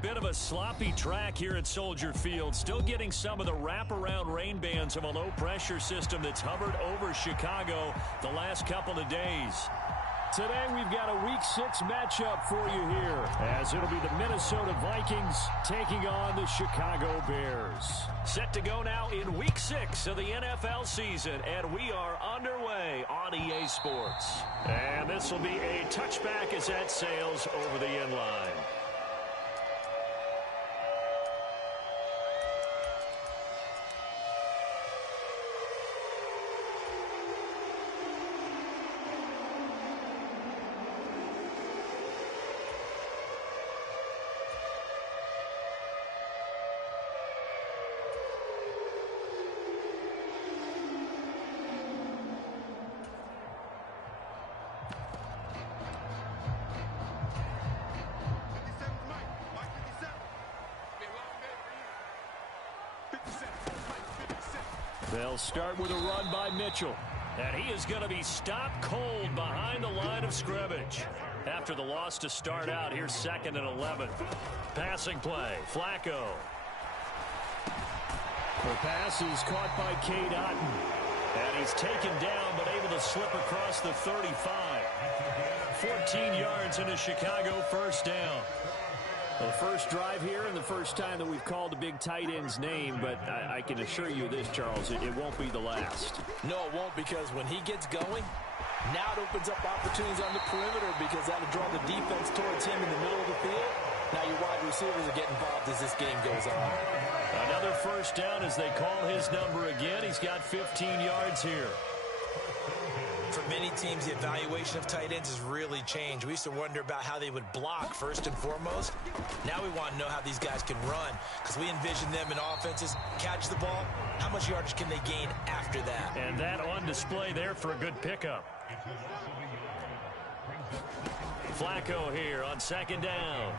Bit of a sloppy track here at Soldier Field. Still getting some of the wraparound rain bands of a low-pressure system that's hovered over Chicago the last couple of days. Today we've got a Week 6 matchup for you here, as it'll be the Minnesota Vikings taking on the Chicago Bears. Set to go now in Week 6 of the NFL season, and we are underway on EA Sports. And this will be a touchback as that sails over the end line. They'll start with a run by Mitchell. And he is going to be stopped cold behind the line of scrimmage. After the loss to start out, here's 2nd and 11. Passing play, Flacco. The pass is caught by Cade Otton. And he's taken down but able to slip across the 35. 14 yards into Chicago, first down. Well, the first drive here and the first time that we've called a big tight end's name, but I can assure you this, Charles, it won't be the last. No, it won't, because when he gets going, now it opens up opportunities on the perimeter because that'll draw the defense towards him in the middle of the field. Now your wide receivers are getting involved as this game goes on. Another first down as they call his number again. He's got 15 yards here. For many teams, the evaluation of tight ends has really changed. We used to wonder about how they would block first and foremost. Now we want to know how these guys can run, because we envision them in offenses catch the ball. How much yardage can they gain after that? And that on display there for a good pickup. Flacco here on 2nd down.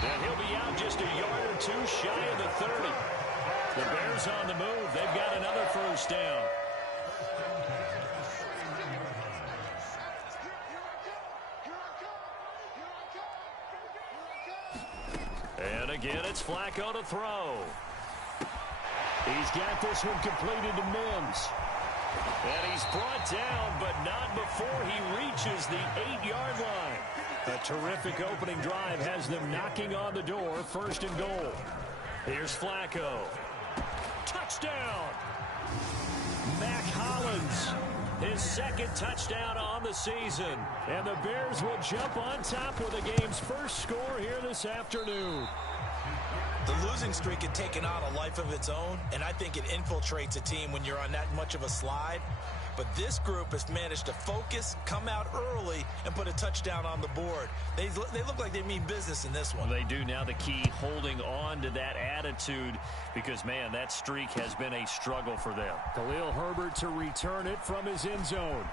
And he'll be out just a yard or two shy of the 30. The Bears on the move. They've got another first down. And again, it's Flacco to throw. He's got this one completed to Mims. And he's brought down, but not before he reaches the 8-yard line. A terrific opening drive has them knocking on the door, 1st and goal. Here's Flacco. Touchdown! Mac Hollins, his 2nd touchdown on the season. And the Bears will jump on top with the game's first score here this afternoon. The losing streak had taken on a life of its own, and I think it infiltrates a team when you're on that much of a slide. But this group has managed to focus, come out early, and put a touchdown on the board. They look like they mean business in this one. They do. Now the key, holding on to that attitude, because, man, that streak has been a struggle for them. Khalil Herbert to return it from his end zone.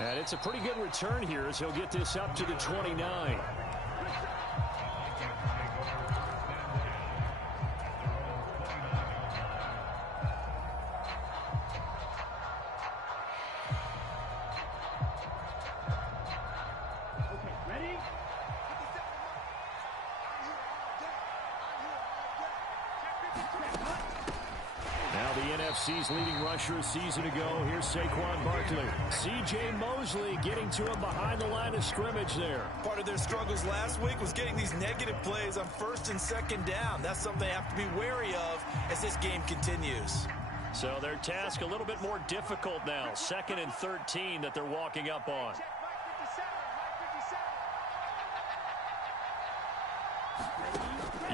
And it's a pretty good return here as he'll get this up to the 29. NFC's leading rusher a season ago. Here's Saquon Barkley. C.J. Mosley getting to him behind the line of scrimmage there. Part of their struggles last week was getting these negative plays on 1st and 2nd down. That's something they have to be wary of as this game continues. So their task a little bit more difficult now. 2nd and 13 that they're walking up on.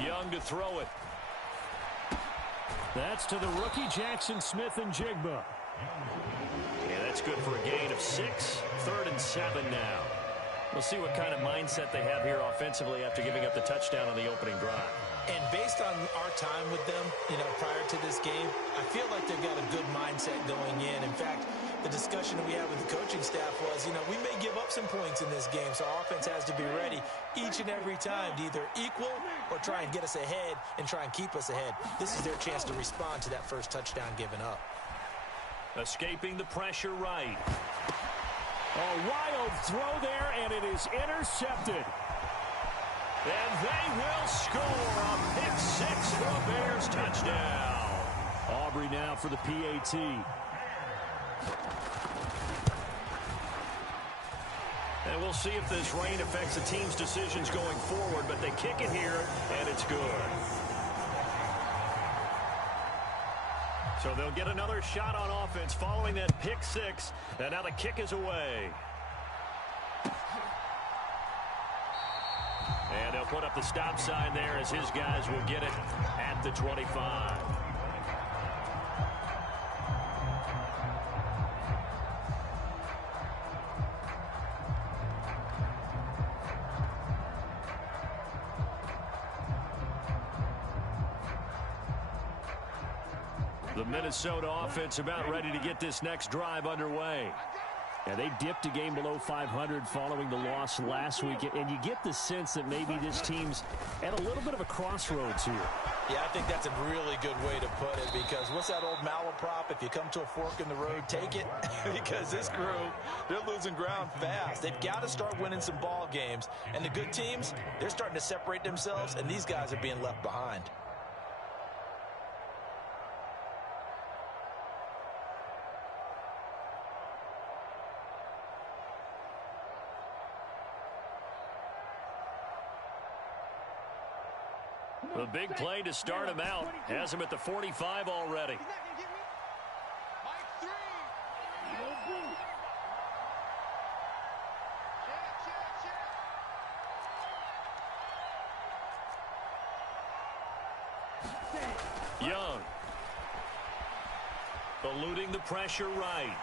Young to throw it. That's to the rookie Jackson Smith-Njigba. Yeah, that's good for a gain of 6. 3rd and 7 now. We'll see what kind of mindset they have here offensively after giving up the touchdown on the opening drive. And based on our time with them, prior to this game, I feel like they've got a good mindset going in. In fact, the discussion that we had with the coaching staff was, we may give up some points in this game, so our offense has to be ready each and every time to either equal or try and get us ahead and try and keep us ahead. This is their chance to respond to that first touchdown given up. Escaping the pressure right. A wild throw there, and it is intercepted. And they will score a pick six for a Bears touchdown. Aubrey now for the PAT. And we'll see if this rain affects the team's decisions going forward, but they kick it here, and it's good. So they'll get another shot on offense following that pick six, and now the kick is away. And they'll put up the stop sign there as his guys will get it at the 25. The Minnesota offense about ready to get this next drive underway. And they dipped a game below 500 following the loss last week. And you get the sense that maybe this team's at a little bit of a crossroads here. Yeah, I think that's a really good way to put it, because what's that old malaprop? If you come to a fork in the road, take it. Because this crew, they're losing ground fast. They've got to start winning some ball games. And the good teams, they're starting to separate themselves, and these guys are being left behind. The big play to start him out has him at the 45 already. Young. Eluding the pressure right.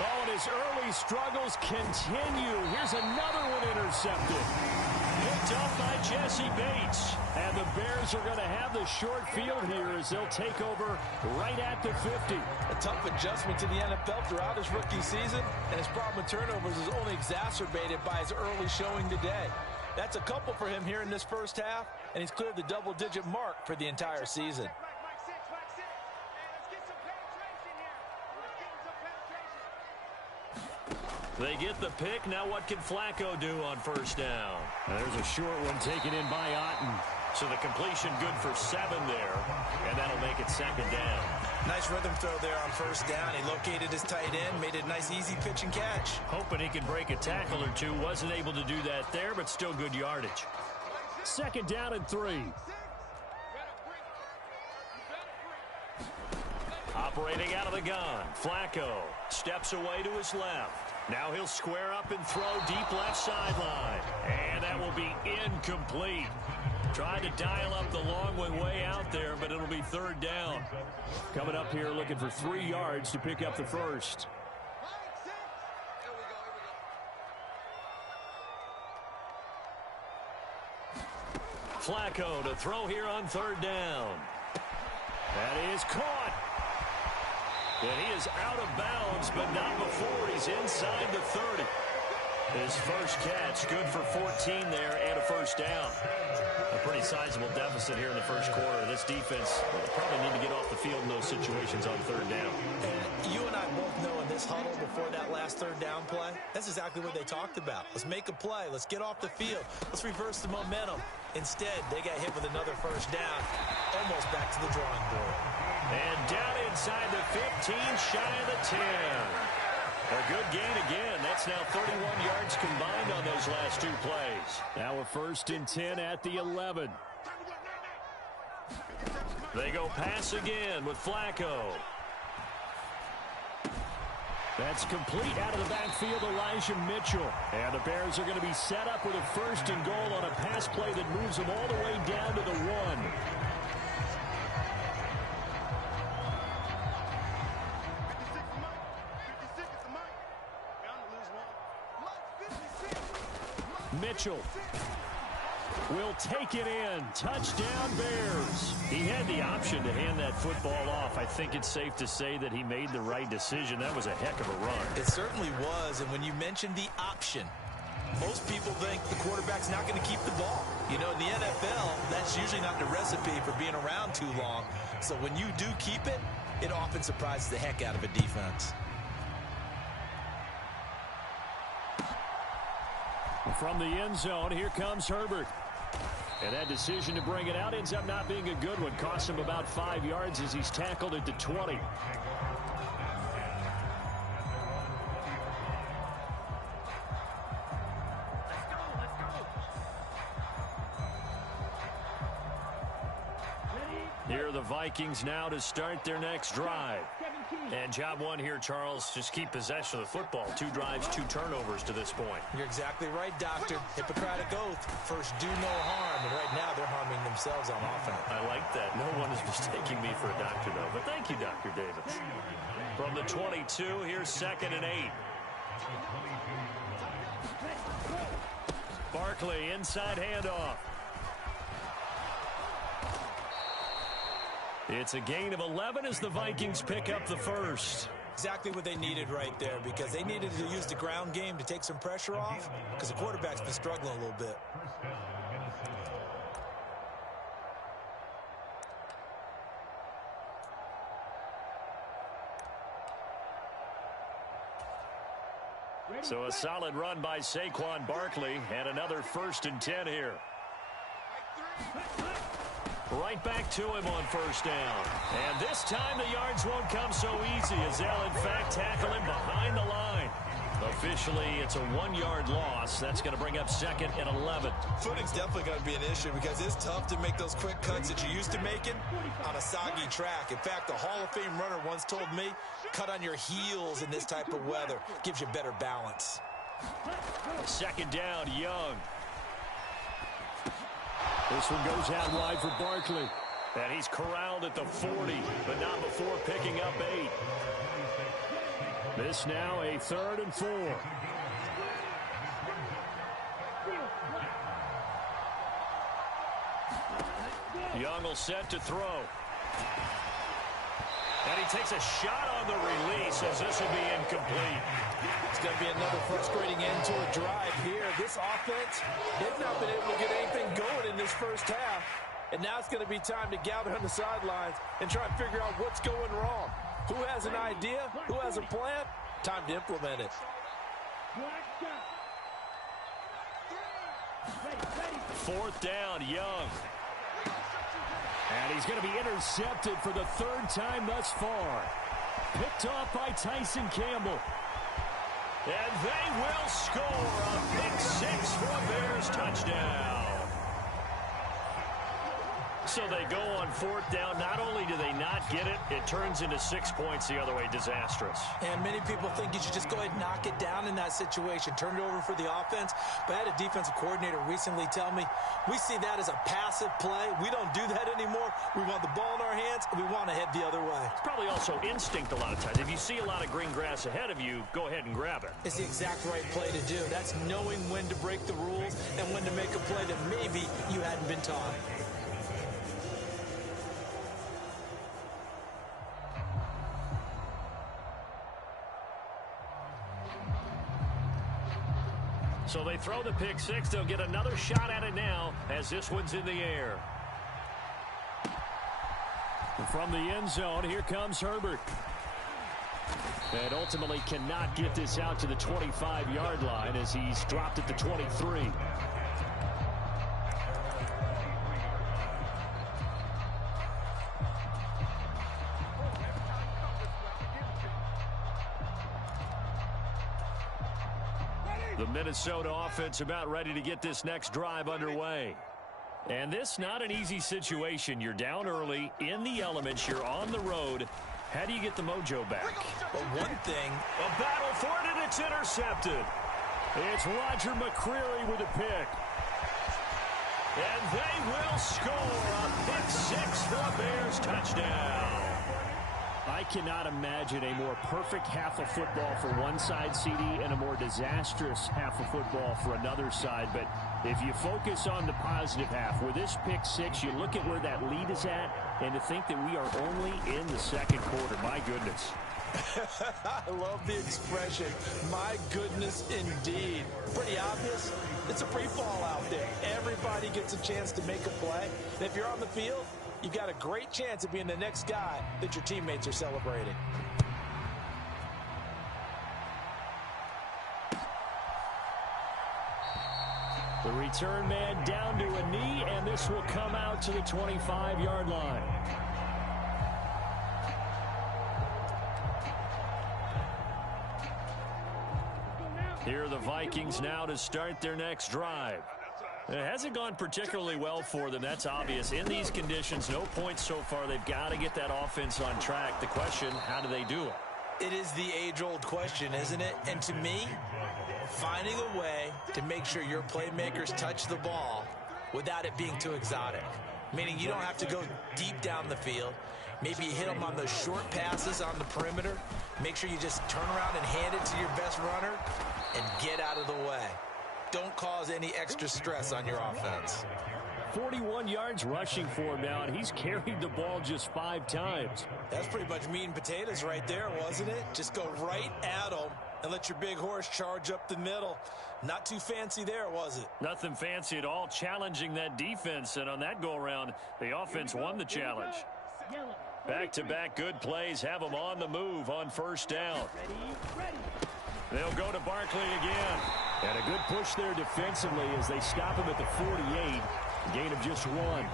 Oh, and his early struggles continue. Here's another one intercepted. Picked up by Jesse Bates. And the Bears are going to have the short field here as they'll take over right at the 50. A tough adjustment to the NFL throughout his rookie season, and his problem with turnovers is only exacerbated by his early showing today. That's a couple for him here in this first half, and he's cleared the double-digit mark for the entire season. They get the pick. Now what can Flacco do on first down? There's a short one taken in by Otten. So the completion good for 7 there, and that'll make it second down. Nice rhythm throw there on first down. He located his tight end, made it a nice easy pitch and catch. Hoping he could break a tackle or two. Wasn't able to do that there, but still good yardage. Second down and 3. Operating out of the gun. Flacco steps away to his left. Now he'll square up and throw deep left sideline. And that will be incomplete. Tried to dial up the long one way out there, but it'll be third down. Coming up here looking for 3 yards to pick up the first. Flacco to throw here on third down. That is caught. And he is out of bounds, but not before he's inside the 30. His first catch, good for 14 there and a first down. A pretty sizable deficit here in the first quarter. This defense probably need to get off the field in those situations on third down. And you and I both know in this huddle before that last third down play, that's exactly what they talked about. Let's make a play. Let's get off the field. Let's reverse the momentum. Instead, they got hit with another first down, almost back to the drawing board. And down inside the 15, shy of the 10. A good gain again. That's now 31 yards combined on those last 2 plays. Now a first and 10 at the 11. They go pass again with Flacco. That's complete out of the backfield, Elijah Mitchell. And the Bears are going to be set up with a first and goal on a pass play that moves them all the way down to the 1. Mitchell will take it in. Touchdown, Bears. He had the option to hand that football off. I think it's safe to say that he made the right decision. That was a heck of a run. It certainly was, and when you mentioned the option, most people think the quarterback's not going to keep the ball. You know, in the NFL, that's usually not the recipe for being around too long. So when you do keep it, it often surprises the heck out of a defense. From the end zone, here comes Herbert. And that decision to bring it out ends up not being a good one. Cost him about 5 yards as he's tackled at the 20. Here are the Vikings now to start their next drive. And job one here, Charles, just keep possession of the football. 2 drives, 2 turnovers to this point. You're exactly right, Doctor. Hippocratic oath. First, do no harm. And right now, they're harming themselves on offense. I like that. No one is mistaking me for a doctor, though. But thank you, Dr. Davis. From the 22, here's 2nd and 8. Barkley, inside handoff. It's a gain of 11 as the Vikings pick up the first. Exactly what they needed right there, because they needed to use the ground game to take some pressure off, because the quarterback's been struggling a little bit. So a solid run by Saquon Barkley, and another 1st and 10 here. Right back to him on 1st down. And this time the yards won't come so easy as they'll in fact tackle him behind the line. Officially, it's a 1-yard loss. That's going to bring up 2nd and 11. Footing's definitely going to be an issue because it's tough to make those quick cuts that you're used to making on a soggy track. In fact, the Hall of Fame runner once told me, cut on your heels in this type of weather. Gives you better balance. 2nd down, Young. This one goes out wide for Barkley. And he's corralled at the 40, but not before picking up 8. This now a 3rd and 4. Young will set to throw. And he takes a shot on the release as this will be incomplete. It's going to be another frustrating end to a drive here. This offense, they've not been able to get anything going in this first half. And now it's going to be time to gather on the sidelines and try and figure out what's going wrong. Who has an idea? Who has a plan? Time to implement it. 4th down, Young. And he's going to be intercepted for the 3rd time thus far. Picked off by Tyson Campbell. And they will score a pick 6 for a Bears touchdown. So they go on 4th down. Not only do they not get it, it turns into 6 points the other way. Disastrous. And many people think you should just go ahead and knock it down in that situation. Turn it over for the offense. But I had a defensive coordinator recently tell me, we see that as a passive play. We don't do that anymore. We want the ball in our hands, and we want to head the other way. It's probably also instinct a lot of times. If you see a lot of green grass ahead of you, go ahead and grab it. It's the exact right play to do. That's knowing when to break the rules and when to make a play that maybe you hadn't been taught. So they throw the pick 6. They'll get another shot at it now as this one's in the air. From the end zone, here comes Herbert. And ultimately cannot get this out to the 25-yard line as he's dropped at the 23. The Minnesota offense about ready to get this next drive underway. And this not an easy situation. You're down early, in the elements, you're on the road. How do you get the mojo back? But one thing, A battle for it, and it's intercepted. It's Roger McCreary with a pick. And they will score a pick 6 for a Bears touchdown. I cannot imagine a more perfect half of football for one side, CD, and a more disastrous half of football for another side. But if you focus on the positive half, with this pick 6, you look at where that lead is at, and to think that we are only in the 2nd quarter. My goodness. I love the expression, my goodness indeed. Pretty obvious. It's a free fall out there. Everybody gets a chance to make a play. And if you're on the field, you've got a great chance of being the next guy that your teammates are celebrating. The return man down to a knee, and this will come out to the 25-yard line. Here are the Vikings now to start their next drive. It hasn't gone particularly well for them. That's obvious. In these conditions, no points so far. They've got to get that offense on track. The question, how do they do it? It is the age-old question, isn't it? And to me, finding a way to make sure your playmakers touch the ball without it being too exotic. Meaning you don't have to go deep down the field. Maybe you hit them on those short passes on the perimeter. Make sure you just turn around and hand it to your best runner and get out of the way. Don't cause any extra stress on your offense. 41 yards rushing for him now, and he's carried the ball just 5 times. That's pretty much meat and potatoes right there, wasn't it? Just go right at them and let your big horse charge up the middle. Not too fancy there, was it? Nothing fancy at all, challenging that defense, and on that go-around, the offense won the challenge. Back-to-back good plays have them on the move on first down. They'll go to Barkley again. And a good push there defensively as they stop him at the 48. Gain of just 1.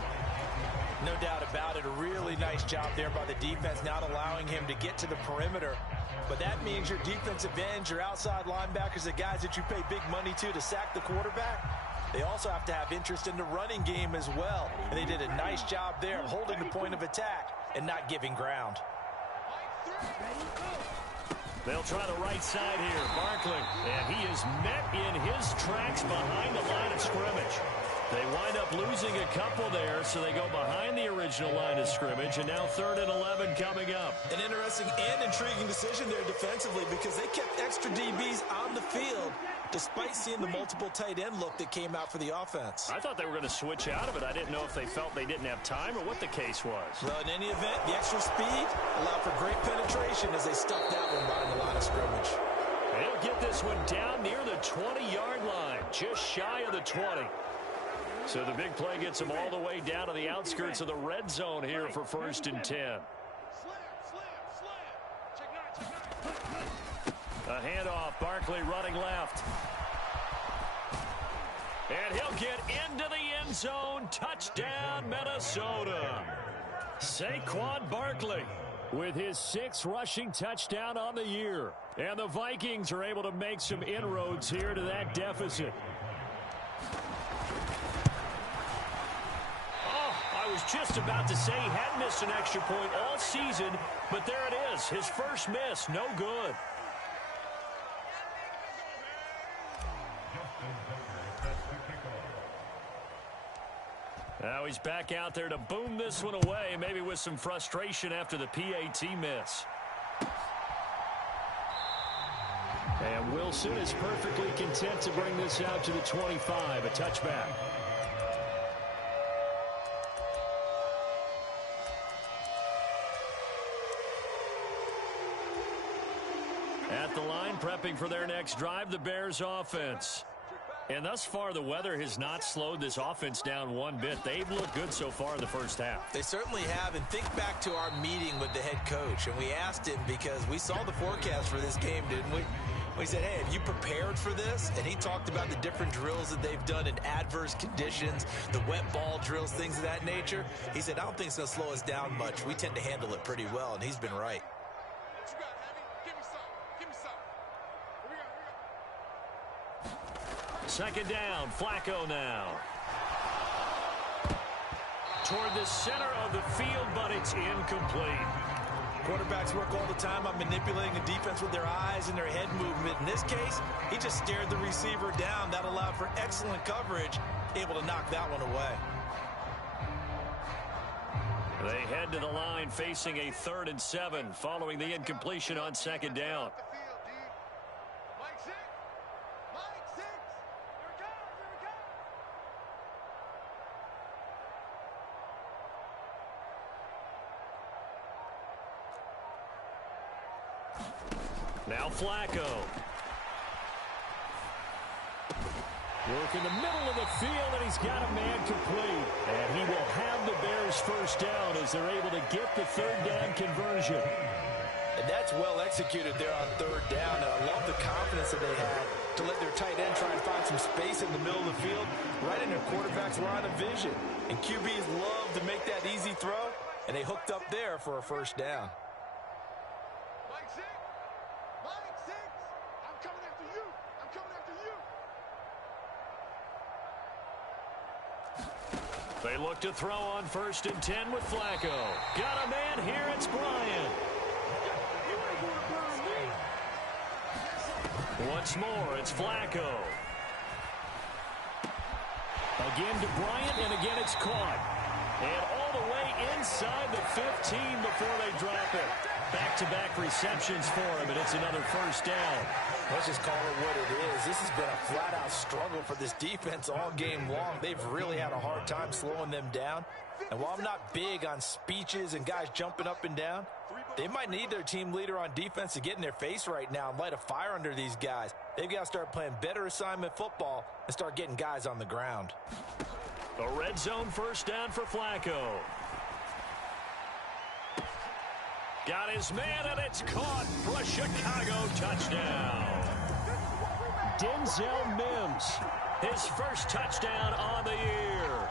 No doubt about it. A really nice job there by the defense, not allowing him to get to the perimeter. But that means your defensive ends, your outside linebackers, the guys that you pay big money to sack the quarterback, they also have to have interest in the running game as well. And they did a nice job there of holding the point of attack and not giving ground. They'll try the right side here. Barkley. And he is met in his tracks behind the line of scrimmage. They wind up losing a couple there, so they go behind the original line of scrimmage, and now 3rd and 11 coming up. An interesting and intriguing decision there defensively because they kept extra DBs on the field despite seeing the multiple tight end look that came out for the offense. I thought they were going to switch out of it. I didn't know if they felt they didn't have time or what the case was. Well, in any event, the extra speed allowed for great penetration as they stuffed that one behind the line of scrimmage. They'll get this one down near the 20-yard line, just shy of the 20. So the big play gets them all the way down to the outskirts of the red zone here for 1st and 10. A handoff, Barkley running left. And he'll get into the end zone. Touchdown, Minnesota. Saquon Barkley with his 6th rushing touchdown on the year. And the Vikings are able to make some inroads here to that deficit. I was just about to say he hadn't missed an extra point all season, but there it is. His first miss, no good. Now he's back out there to boom this one away, maybe with some frustration after the PAT miss. And Wilson is perfectly content to bring this out to the 25, a touchback. At the line, prepping for their next drive, the Bears offense. And thus far, the weather has not slowed this offense down one bit. They've looked good so far in the first half. They certainly have. And think back to our meeting with the head coach. And we asked him because we saw the forecast for this game, didn't we? We said, hey, have you prepared for this? And he talked about the different drills that they've done in adverse conditions, the wet ball drills, things of that nature. He said, I don't think it's going to slow us down much. We tend to handle it pretty well, and he's been right. Second down, Flacco now. Toward the center of the field, but it's incomplete. Quarterbacks work all the time on manipulating a defense with their eyes and their head movement. In this case, he just stared the receiver down. That allowed for excellent coverage, able to knock that one away. They head to the line facing a 3rd and 7 following the incompletion on second down. Now Flacco. Work in the middle of the field, and he's got a man complete. And he will have the Bears first down as they're able to get the 3rd down conversion. And that's well executed there on third down. And I love the confidence that they had to let their tight end try and find some space in the middle of the field, right in their quarterback's line of vision. And QBs love to make that easy throw, and they hooked up there for a first down. I'm coming after you. I'm coming after you. They look to throw on 1st and 10 with Flacco. Got a man here. It's Bryant. Once more, it's Flacco. Again to Bryant, and again it's caught. And all the way inside the 15 before they drop it. Back-to-back receptions for him, and it's another first down. Let's just call it what it is. This has been a flat-out struggle for this defense all game long. They've really had a hard time slowing them down. And while I'm not big on speeches and guys jumping up and down, they might need their team leader on defense to get in their face right now and light a fire under these guys. They've got to start playing better assignment football and start getting guys on the ground. A red zone first down for Flacco. Got his man, and it's caught for a Chicago touchdown. Denzel Mims, his first touchdown on the year.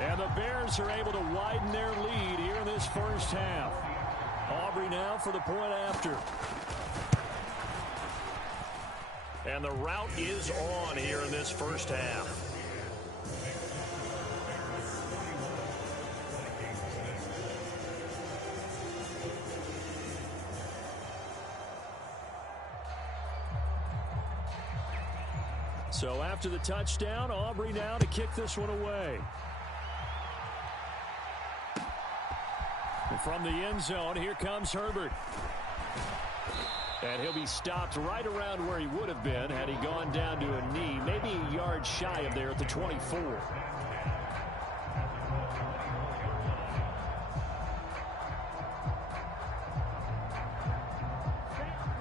And the Bears are able to widen their lead here in this first half. Aubrey now for the point after. And the route is on here in this first half. So after the touchdown, Aubrey now to kick this one away. And from the end zone, here comes Herbert. And he'll be stopped right around where he would have been had he gone down to a knee, maybe a yard shy of there at the 24.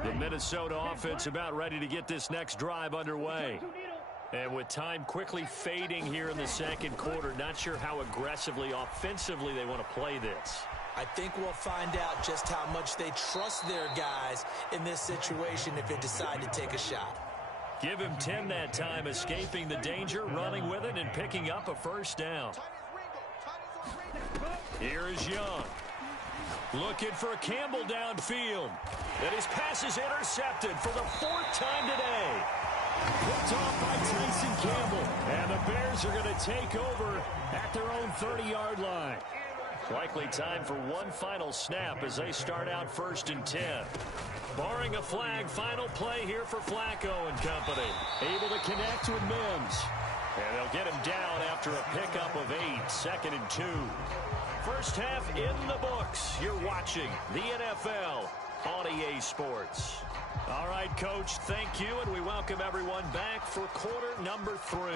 The Minnesota offense about ready to get this next drive underway. And with time quickly fading here in the second quarter, not sure how aggressively, offensively they want to play this. I think we'll find out just how much they trust their guys in this situation if they decide to take a shot. Give him 10 that time, escaping the danger, running with it, and picking up a first down. Here is Young. Looking for Campbell downfield. And his pass is intercepted for the 4th time today. Picked off by Tyson Campbell. And the Bears are going to take over at their own 30-yard line. Likely time for one final snap as they start out 1st and 10. Barring a flag, final play here for Flacco and company. Able to connect with Mims. And they'll get him down after a pickup of 8, 2nd and 2. First half in the books. You're watching the NFL on EA Sports. All right, Coach, thank you, and we welcome everyone back for quarter number 3.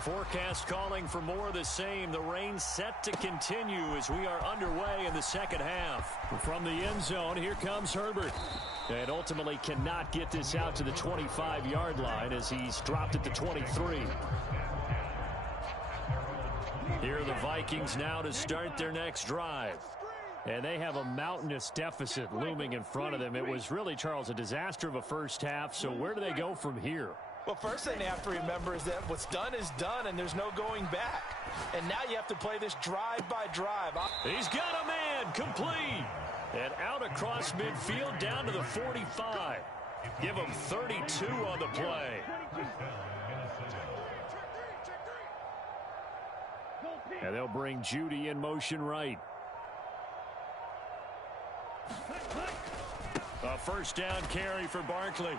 Forecast calling for more of the same. The rain set to continue as we are underway in the second half. From the end zone, here comes Herbert. And ultimately cannot get this out to the 25-yard line as he's dropped at the 23. Here are the Vikings now to start their next drive. And they have a mountainous deficit looming in front of them. It was really, Charles, a disaster of a first half. So where do they go from here? Well, first thing they have to remember is that what's done is done, and there's no going back. And now you have to play this drive by drive. He's got a man, complete. And out across midfield down to the 45. Give him 32 on the play. And they'll bring Judy in motion right. A first down carry for Barkley.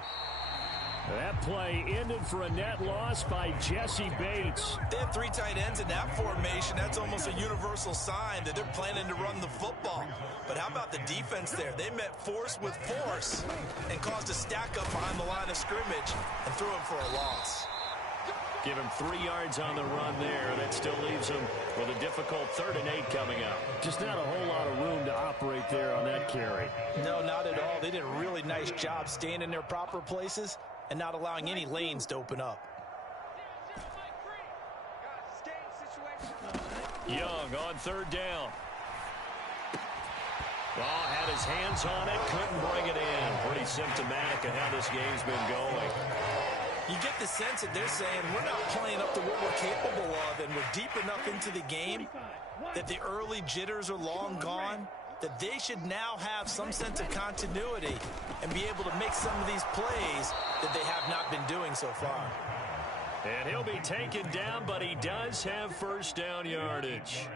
That play ended for a net loss by Jesse Bates. They have 3 tight ends in that formation. That's almost a universal sign that they're planning to run the football. But how about the defense there? They met force with force and caused a stack up behind the line of scrimmage and threw him for a loss. Give him 3 yards on the run there. That still leaves him with a difficult 3rd and 8 coming up. Just not a whole lot of room to operate there on that carry. No, not at all. They did a really nice job staying in their proper places and not allowing any lanes to open up. Young on 3rd down. Oh, had his hands on it, couldn't bring it in. Pretty symptomatic of how this game's been going. You get the sense that they're saying we're not playing up to what we're capable of, and we're deep enough into the game that the early jitters are long gone, that they should now have some sense of continuity and be able to make some of these plays that they have not been doing so far. And he'll be taken down, but he does have first down yardage.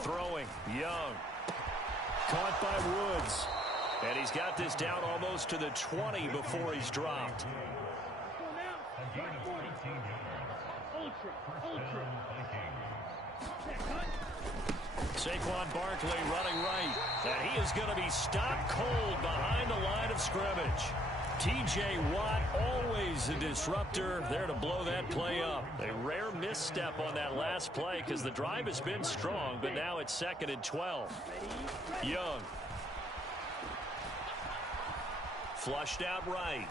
Throwing, Young. Caught by Woods. And he's got this down almost to the 20 before he's dropped. Saquon Barkley running right. And he is going to be stopped cold behind the line of scrimmage. T.J. Watt, always a disruptor, there to blow that play up. A rare misstep on that last play because the drive has been strong, but now it's 2nd and 12. Young. Flushed out right.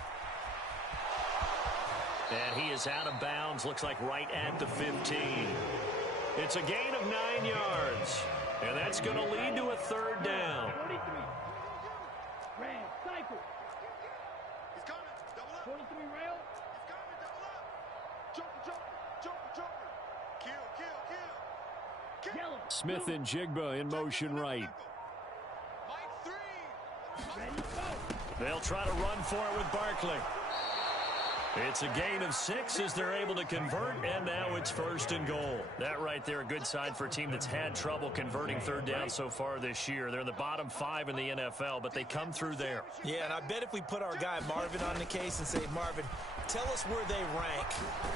And he is out of bounds, looks like right at the 15. It's a gain of 9 yards, and that's going to lead to a 3rd down. Smith and Jigba in motion right. They'll try to run for it with Barkley. It's a gain of 6 as they're able to convert, and now it's 1st and goal. That right there, a good sign for a team that's had trouble converting 3rd down so far this year. They're in the bottom 5 in the NFL, but they come through there. Yeah, and I bet if we put our guy Marvin on the case and say, Marvin, tell us where they rank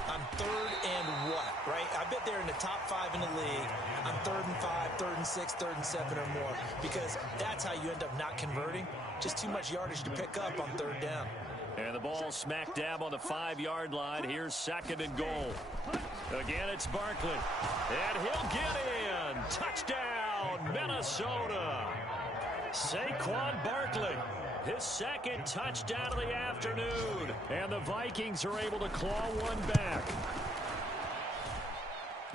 on 3rd and what, right? I bet they're in the top 5 in the league on 3rd and 5, 3rd and 6, 3rd and 7 or more, because that's how you end up not converting. Just too much yardage to pick up on 3rd down. And the ball smack dab on the 5-yard line. Here's 2nd and goal. Again, it's Barkley. And he'll get in. Touchdown, Minnesota. Saquon Barkley, his 2nd touchdown of the afternoon. And the Vikings are able to claw one back.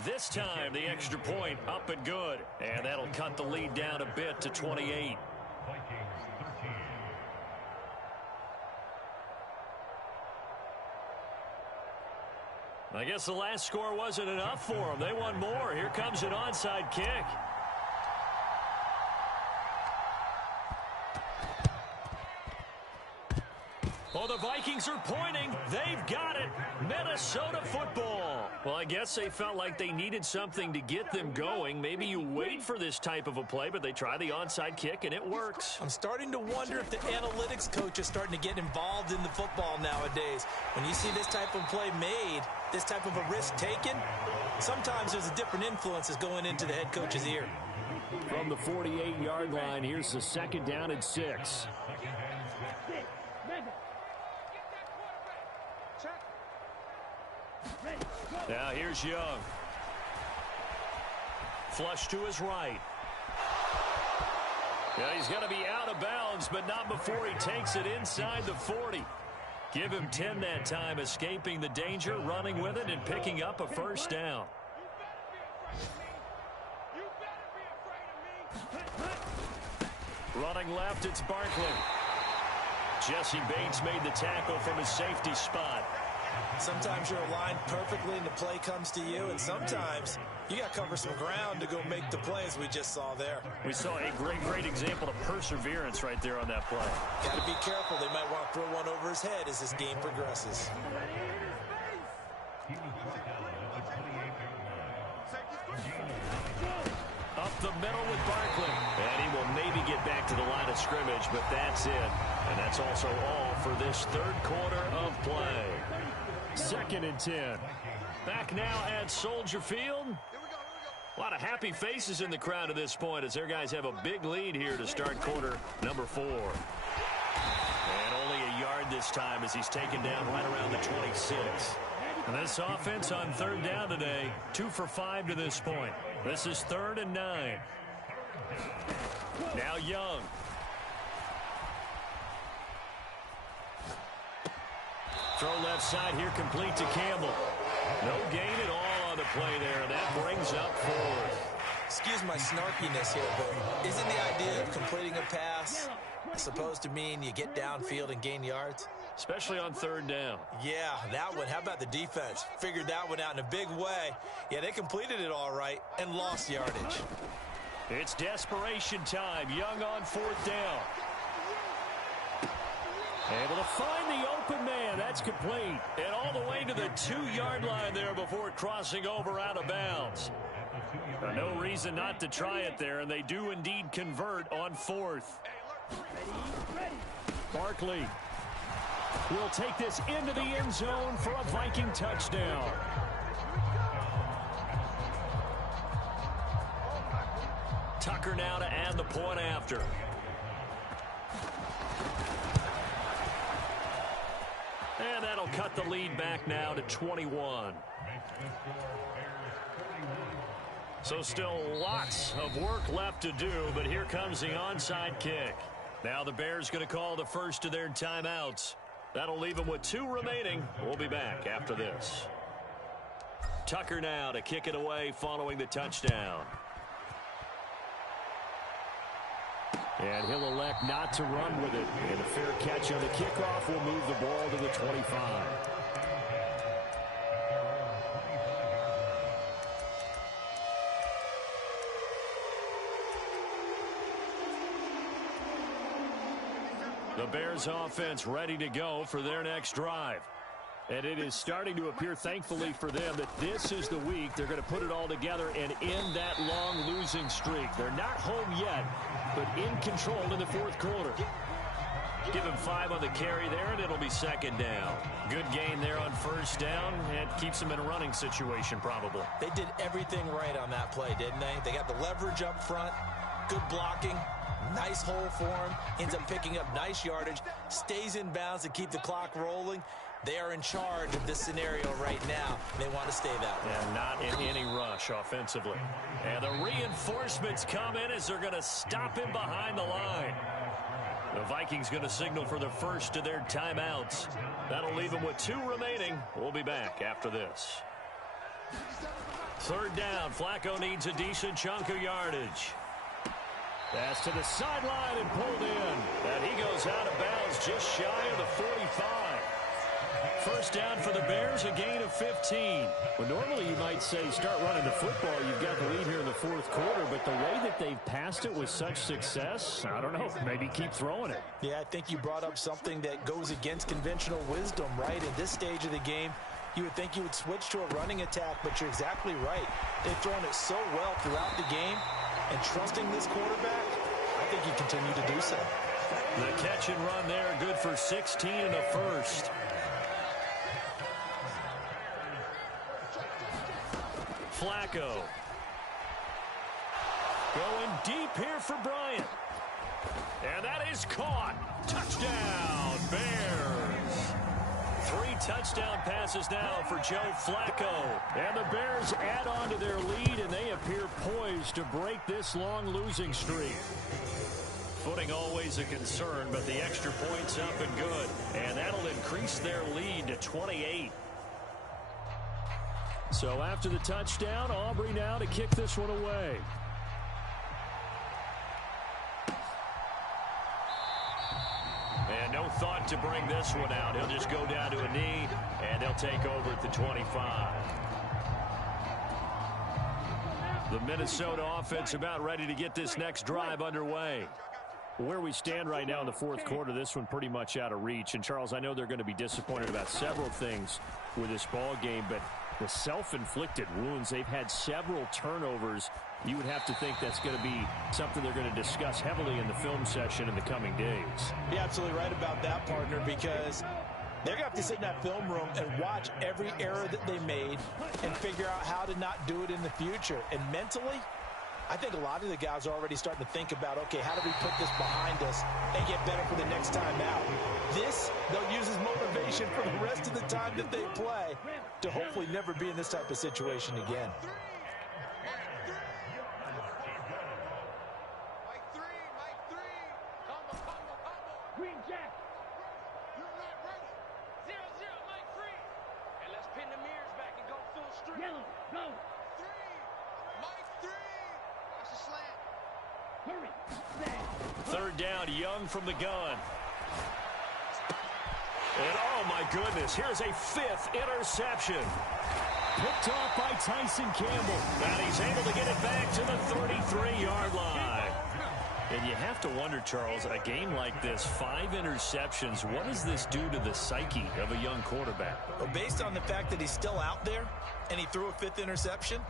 This time, the extra point up and good. And that'll cut the lead down a bit to 28. I guess the last score wasn't enough for them. They want more. Here comes an onside kick. Oh, the Vikings are pointing. They've got it. Minnesota football. Well, I guess they felt like they needed something to get them going. Maybe you wait for this type of a play, but they try the onside kick, and it works. I'm starting to wonder if the analytics coach is starting to get involved in the football nowadays. When you see this type of play made, this type of a risk taken, sometimes there's a different influences going into the head coach's ear. From the 48-yard line, here's the 2nd down and 6. Now here's Young. Flush to his right. Yeah, he's going to be out of bounds, but not before he takes it inside the 40. Give him 10 that time, escaping the danger, running with it, and picking up a 1st down. Running left, it's Barkley. Jesse Bates made the tackle from his safety spot. Sometimes you're aligned perfectly and the play comes to you, and sometimes you got to cover some ground to go make the play, as we just saw there. We saw a great example of perseverance right there on that play. Got to be careful. They might want to throw one over his head as this game progresses. Up the middle with Barkley. And he will maybe get back to the line of scrimmage, but that's it. And that's also all for this 3rd quarter of play. 2nd and 10. Back now at Soldier Field. A lot of happy faces in the crowd at this point as their guys have a big lead here to start quarter number 4. And only a yard this time as he's taken down right around the 26. And this offense on 3rd down today, 2 for 5 to this point. This is 3rd and 9. Now Young. Throw left side here, complete to Campbell. No gain at all on the play there. That brings up fourth. Excuse my snarkiness here, but isn't the idea of completing a pass supposed to mean you get downfield and gain yards? Especially on third down. Yeah, that one. How about the defense? Figured that one out in a big way. Yeah, they completed it all right and lost yardage. It's desperation time. Young on fourth down. Able to find the open man. That's complete. And all the way to the 2-yard line there before crossing over out of bounds. No reason not to try it there, and they do indeed convert on fourth. Barkley will take this into the end zone for a Viking touchdown. Tucker now to add the point after. And that'll cut the lead back now to 21. So still lots of work left to do, but here comes the onside kick. Now the Bears going to call the first of their timeouts. That'll leave them with 2 remaining. We'll be back after this. Tucker now to kick it away following the touchdown. And he'll elect not to run with it. And a fair catch on the kickoff will move the ball to the 25. The Bears offense ready to go for their next drive. And it is starting to appear, thankfully for them, that this is the week they're going to put it all together and end that long losing streak. They're not home yet, but in control in the fourth quarter. Give him 5 on the carry there, and it'll be second down. Good gain there on first down, and keeps them in a running situation probably. They did everything right on that play, didn't they? They got the leverage up front, good blocking, nice hole for him, ends up picking up nice yardage, stays in bounds to keep the clock rolling. They are in charge of this scenario right now. They want to stay that way. And not in any rush offensively. And the reinforcements come in as they're going to stop him behind the line. The Vikings going to signal for the first of their timeouts. That'll leave them with 2 remaining. We'll be back after this. Third down. Flacco needs a decent chunk of yardage. Pass to the sideline and pulled in. And he goes out of bounds just shy of the 45. First down for the Bears, a gain of 15. Well, normally you might say start running the football. You've got the lead here in the fourth quarter, but the way that they've passed it with such success, I don't know, maybe keep throwing it. Yeah, I think you brought up something that goes against conventional wisdom, right? At this stage of the game, you would think you would switch to a running attack, but you're exactly right. They've thrown it so well throughout the game, and trusting this quarterback, I think you continue to do so. The catch and run there, good for 16 in the first. Flacco. Going deep here for Bryant. And that is caught. Touchdown, Bears. 3 touchdown passes now for Joe Flacco. And the Bears add on to their lead, and they appear poised to break this long losing streak. Footing always a concern, but the extra point's up and good. And that'll increase their lead to 28. So after the touchdown, Aubrey now to kick this one away. And no thought to bring this one out. He'll just go down to a knee, and they'll take over at the 25. The Minnesota offense about ready to get this next drive underway. Where we stand right now in the fourth quarter, this one pretty much out of reach. And, Charles, I know they're going to be disappointed about several things with this ball game, but the self-inflicted wounds, they've had several turnovers. You would have to think that's going to be something they're going to discuss heavily in the film session in the coming days. You're absolutely right about that, partner, because they're going to have to sit in that film room and watch every error that they made and figure out how to not do it in the future. And mentally, I think a lot of the guys are already starting to think about, okay, how do we put this behind us and get better for the next time out? This, they'll use as motivation for the rest of the time that they play to hopefully never be in this type of situation again. down, Young from the gun. And oh my goodness, here's a 5th interception. Picked off by Tyson Campbell. And he's able to get it back to the 33-yard line. And you have to wonder, Charles, a game like this, 5 interceptions, what does this do to the psyche of a young quarterback? Well, based on the fact that he's still out there and he threw a 5th interception,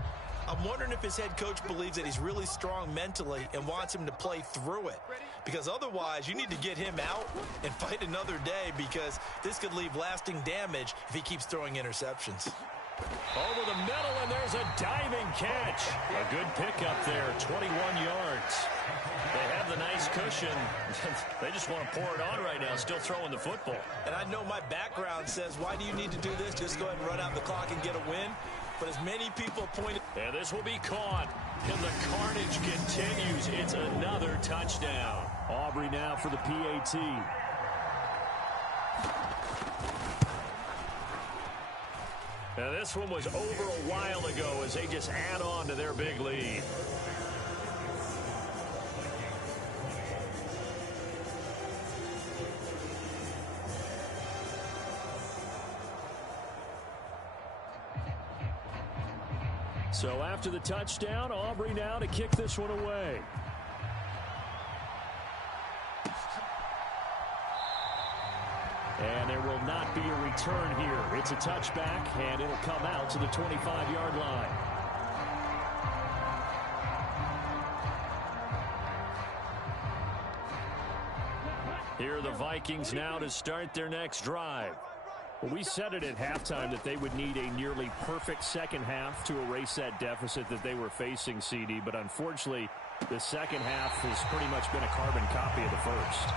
I'm wondering if his head coach believes that he's really strong mentally and wants him to play through it. Because otherwise, you need to get him out and fight another day, because this could leave lasting damage if he keeps throwing interceptions. Over the middle, and there's a diving catch. A good pickup there, 21 yards. They have the nice cushion. They just want to pour it on right now, still throwing the football. And I know my background says, why do you need to do this? Just go ahead and run out the clock and get a win. But as many people pointed... And this will be caught. And the carnage continues. It's another touchdown. Aubrey now for the PAT. Now this one was over a while ago as they just add on to their big lead. So after the touchdown, Aubrey now to kick this one away. And there will not be a return here. It's a touchback, and it'll come out to the 25-yard line. Here are the Vikings now to start their next drive. Well, we said it at halftime that they would need a nearly perfect second half to erase that deficit that they were facing, CD. But unfortunately, the second half has pretty much been a carbon copy of the first.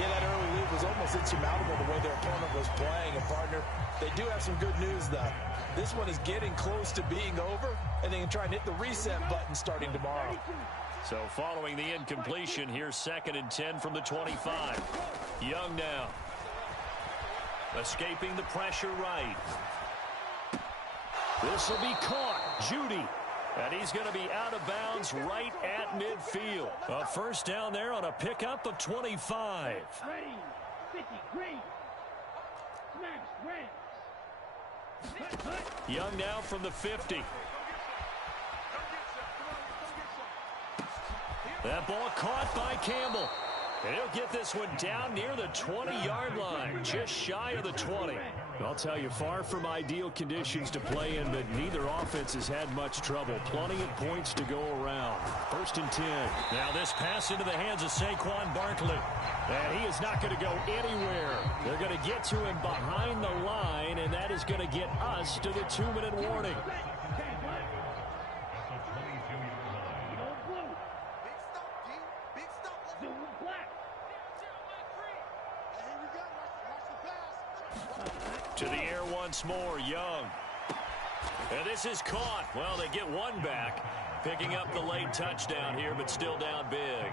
Yeah, that early lead was almost insurmountable the way their opponent was playing. And, partner, they do have some good news, though. This one is getting close to being over, and they can try and hit the reset button starting tomorrow. So following the incompletion, here's 2nd and 10 from the 25. Young now. Escaping the pressure right. This will be caught. Judy. And he's going to be out of bounds right at midfield. A first down there on a pickup of 25. Ready, 50, green. Smash, red. Young now from the 50. That ball caught by Campbell. And he'll get this one down near the 20-yard line, just shy of the 20. I'll tell you, far from ideal conditions to play in, but neither offense has had much trouble. Plenty of points to go around. 1st and 10. Now this pass into the hands of Saquon Barkley. And he is not going to go anywhere. They're going to get to him behind the line, and that is going to get us to the 2-minute warning. To the air once more, Young. And this is caught. Well, they get one back, picking up the late touchdown here, but still down big.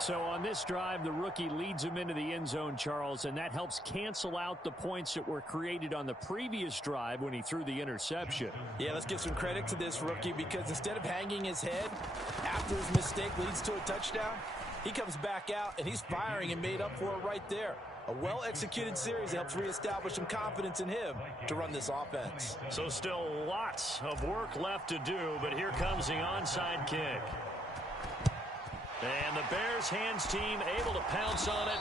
So on this drive, the rookie leads him into the end zone, Charles, and that helps cancel out the points that were created on the previous drive when he threw the interception. Yeah, let's give some credit to this rookie, because instead of hanging his head after his mistake leads to a touchdown, he comes back out and he's firing and made up for it right there. A well-executed series helps reestablish some confidence in him to run this offense. So still lots of work left to do, but here comes the onside kick. And the Bears hands team able to pounce on it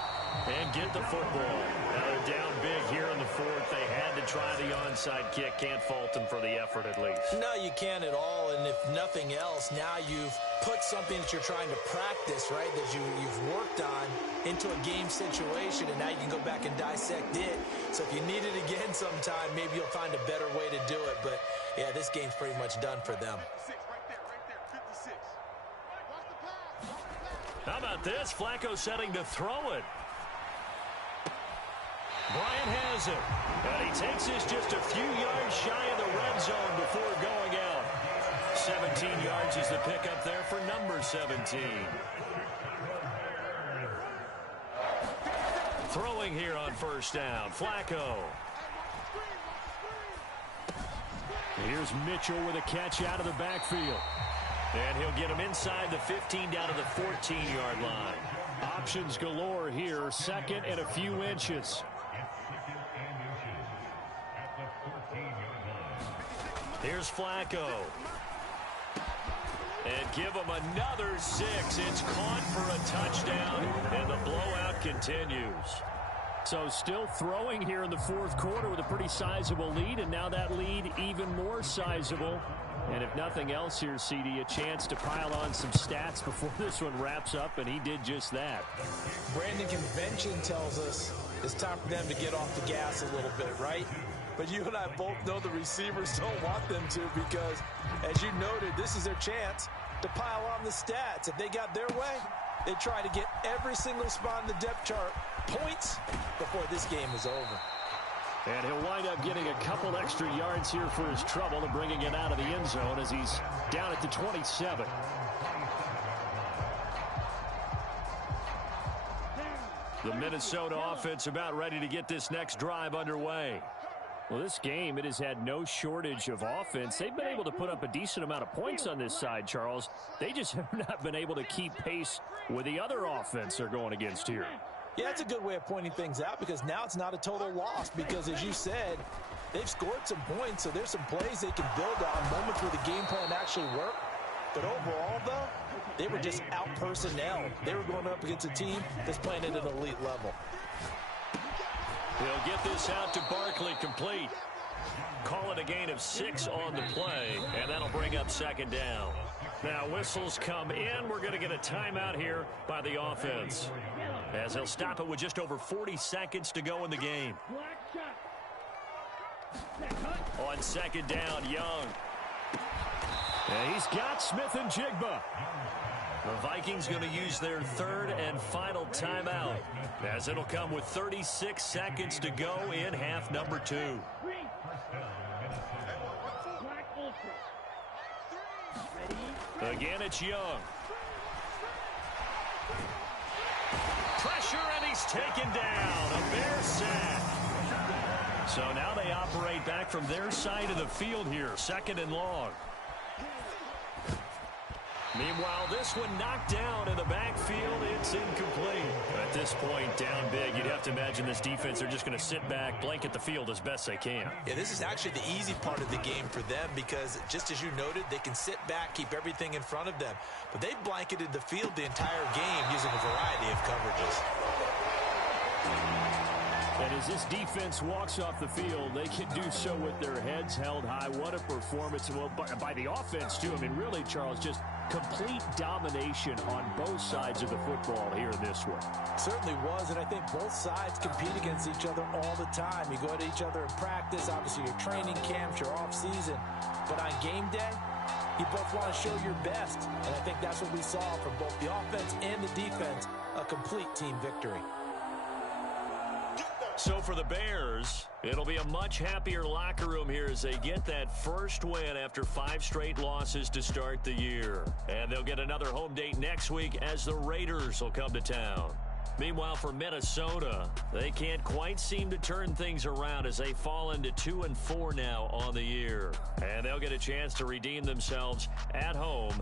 and get the football. Now they're down big here in the 4th. They had to try the onside kick. Can't fault them for the effort at least. No, you can't at all. And if nothing else, now you've put something that you're trying to practice, right, that you've worked on into a game situation, and now you can go back and dissect it. So if you need it again sometime, maybe you'll find a better way to do it. But, yeah, this game's pretty much done for them. How about this? Flacco setting to throw it. Bryant has it. And he takes this just a few yards shy of the red zone before going out. 17 yards is the pickup there for number 17. Throwing here on first down. Flacco. Here's Mitchell with a catch out of the backfield. And he'll get him inside the 15 down to the 14-yard line. Options galore here. Second and a few inches. Here's Flacco. And give him another 6. It's caught for a touchdown, and the blowout continues. So still throwing here in the fourth quarter with a pretty sizable lead, and now that lead even more sizable. And if nothing else here, CD, a chance to pile on some stats before this one wraps up, and he did just that. Brandon, convention tells us it's time for them to get off the gas a little bit, right? But you and I both know the receivers don't want them to, because, as you noted, this is their chance to pile on the stats. If they got their way, they try to get every single spot in the depth chart points before this game is over. And he'll wind up getting a couple extra yards here for his trouble and bringing it out of the end zone as he's down at the 27. The Minnesota offense about ready to get this next drive underway. Well, this game, it has had no shortage of offense. They've been able to put up a decent amount of points on this side, Charles. They just have not been able to keep pace with the other offense they're going against here. Yeah, that's a good way of pointing things out, because now it's not a total loss, because, as you said, they've scored some points, so there's some plays they can build on, moments where the game plan actually worked. But overall, though, they were just out-personnel. They were going up against a team that's playing at an elite level. He'll get this out to Barkley, complete. Call it a gain of 6 on the play, and that'll bring up second down. Now whistles come in. We're going to get a timeout here by the offense, as he'll stop it with just over 40 seconds to go in the game. On second down, Young. And he's got Smith and Jigba. The Vikings going to use their third and final timeout, as it'll come with 36 seconds to go in half number 2. Again, it's Young. Pressure, and he's taken down. A Bear sack. So now they operate back from their side of the field here, second and long. Meanwhile, this one knocked down in the backfield. It's incomplete. At this point, down big, you'd have to imagine this defense are just going to sit back, blanket the field as best they can. Yeah, this is actually the easy part of the game for them, because just as you noted, they can sit back, keep everything in front of them. But they've blanketed the field the entire game using a variety of coverages. And as this defense walks off the field, they can do so with their heads held high. What a performance. Well, by the offense, too. I mean, really, Charles, just complete domination on both sides of the football here in this one. Certainly was, and I think both sides compete against each other all the time. You go at each other in practice, obviously your training camps, your off-season. But on game day, you both want to show your best. And I think that's what we saw from both the offense and the defense, a complete team victory. So for the Bears, it'll be a much happier locker room here as they get that first win after 5 straight losses to start the year. And they'll get another home date next week as the Raiders will come to town. Meanwhile, for Minnesota, they can't quite seem to turn things around as they fall into 2-4 now on the year. And they'll get a chance to redeem themselves at home